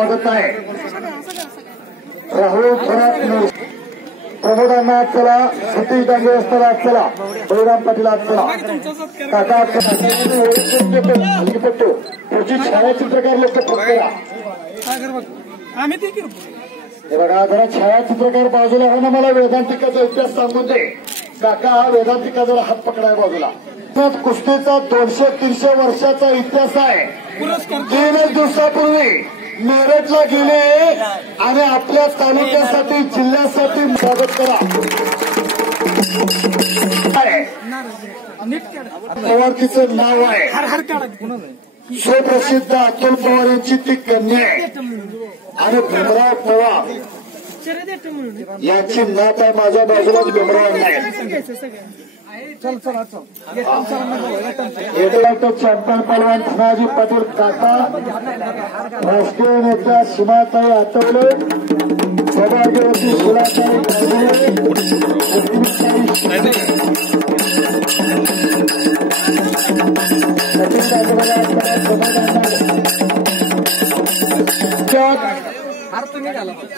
स्वागत आहे. राहुल भरत मोर्शी प्रबोधांना चला सतीश डांगे असताना चला बळीराम पाटील चला. काका पट्टू पुढची छायाचित्रकार लोक हे बघा जरा छायाचित्रकार बाजूला होणं मला वेदांतिकाचा इतिहास सांगून दे. काका हा वेदांतिका जरा हात पकडाय बाजूला. कुस्तीचा दोनशे तीनशे वर्षाचा इतिहास आहे. तीनच दिवसापूर्वी मेरठला गेले. आणि आपल्या तालुक्यासाठी जिल्ह्यासाठी स्वागत करा. आहे. नीट काढा पवार तिचं नाव आहे सुप्रसिद्ध अतुल पवार यांची ती कन्या आहे. आणि भीमराव पवार यांची नात आहे माझ्या बाजूलाच भीमराव नाही चल पलवान धनाजी पाटील काका. राष्ट्रीय नेत्या सीमाताई आठवले. राजवाडा,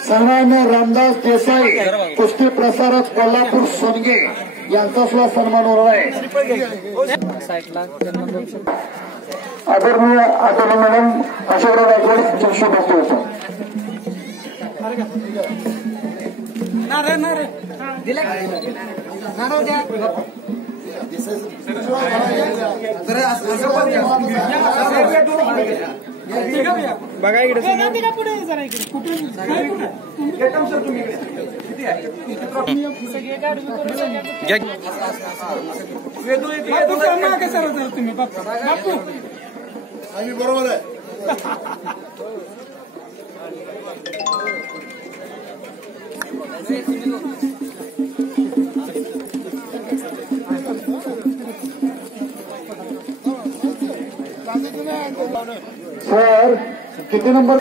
सन्मान्य रामदास देसाई कुस्ती प्रसारक कोल्हापूर सोनगे. यांचा सुद्धा सन्मान होणार आहे. आदरणीय आदरणीय मॅडम अशोकराव गायकवाड तुमची बसतो बघा इकडे पुढे? जरा इकडे. कुठे? तुम्ही बापू बरोबर आहे सर किती नंबर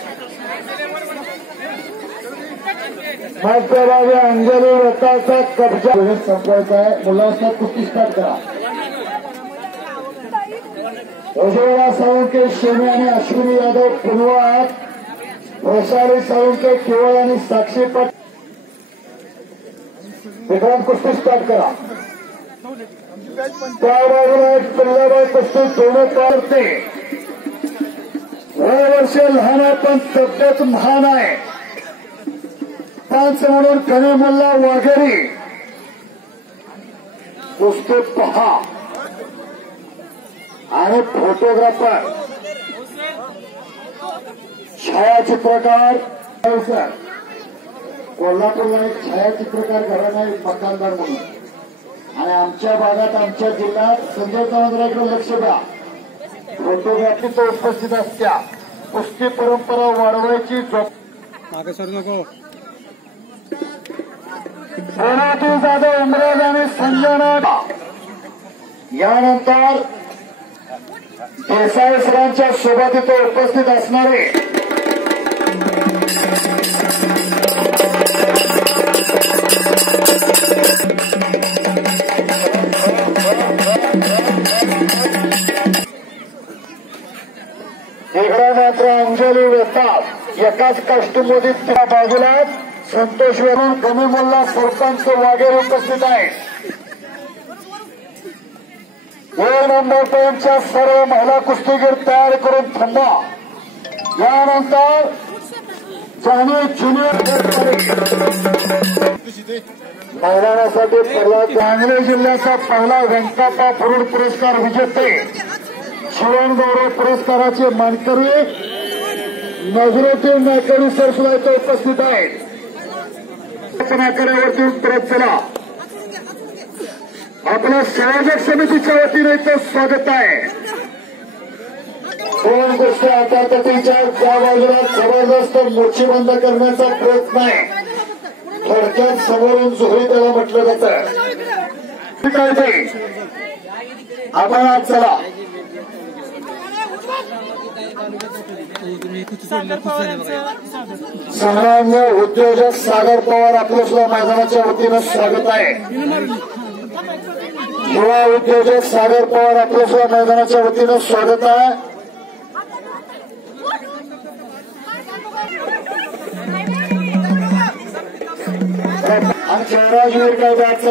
मध्यभागी अंजली रथाचा कब्जा. संपवायचा आहे. मुलांचा कुस्ती स्टार्ट करा. यशोरा साळुंके शेने आणि अश्विनी यादव पुनवात वैशाली साळुंके केवळ आणि साक्षी पट विक्रांत कुस्ती स्टार्ट करा. त्या बाजूला एक पिल्लाबाई कुस्ती दोन्ही करते वय वर्ष लहान आहे पण तब्येत महान आहे. पाच म्हणून कनेमुल्ला वाघेरी. नुसते पहा. आणि फोटोग्राफर. छायाचित्रकार. सर कोल्हापूरला एक छायाचित्रकार घराणा एक मकानदार म्हणून. आणि आमच्या भागात आमच्या जिल्ह्यात संजय चव्हाणराकडे लक्ष द्या. फोटोग्राफी तर उपस्थित असत्या. कुस्ती परंपरा वाढवायची मागे सर नको. प्रणती जाधव उमराज आणि संजय नाथ. यानंतर देसाई सरांच्या सोबत इथे उपस्थित असणारे इकडे मात्र अंजली वेतात एकाच काष्टमध्ये त्या बाजूलाच संतोष वरून कमी मुल्ला सरपंच वागेर उपस्थित आहे. वेळ नंबर सर्व महिला कुस्तीगीर तयार करून थांबा. यानंतर जाणे ज्युनियर महिलांसाठी पहिला सांगली जिल्ह्याचा पहिला व्यंकापा फरुड पुरस्कार विजेते. शिवण गौरव पुरस्काराचे मानकरी नजरोतील नायकरी सर इथे उपस्थित आहेत. आकड्यावरती परत चला. आपल्या संयोजक समितीच्या वतीने स्वागत आहे. दोन गोष्टी आत्महत्येच्या त्या बाजूला जबरदस्त मोर्ची बंद करण्याचा प्रयत्न आहे. थोडक्यात समोरून जोहरी त्याला म्हटलं जातं. ठीक आहे. आपण आज चला. सन्मान्य उद्योजक सागर पवार आपलं सुद्धा मैदानाच्या वतीनं स्वागत आहे. युवा उद्योजक सागर पवार आपलं सुद्धा मैदानाच्या वतीनं स्वागत आहे. शहराजवीर काय बाद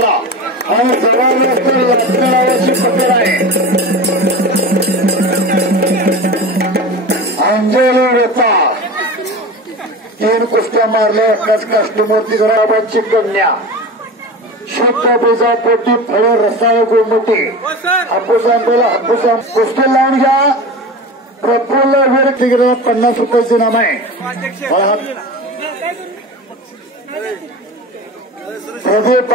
आणि जबरदस्त लक्ष्मी लावायची पकड आहे. अंजली व्यथा तीन कुस्त्या मारल्या एकाच काष्टमूर्ती घराबाची कन्या. शुद्ध बीजापोटी फळं रसाळ गोमटी हापूस आंबेला हापूस कुस्ती लावून घ्या. प्रफुल्ल वीर तिकडे पन्नास रुपयाचे नाम आहे. प्रदीप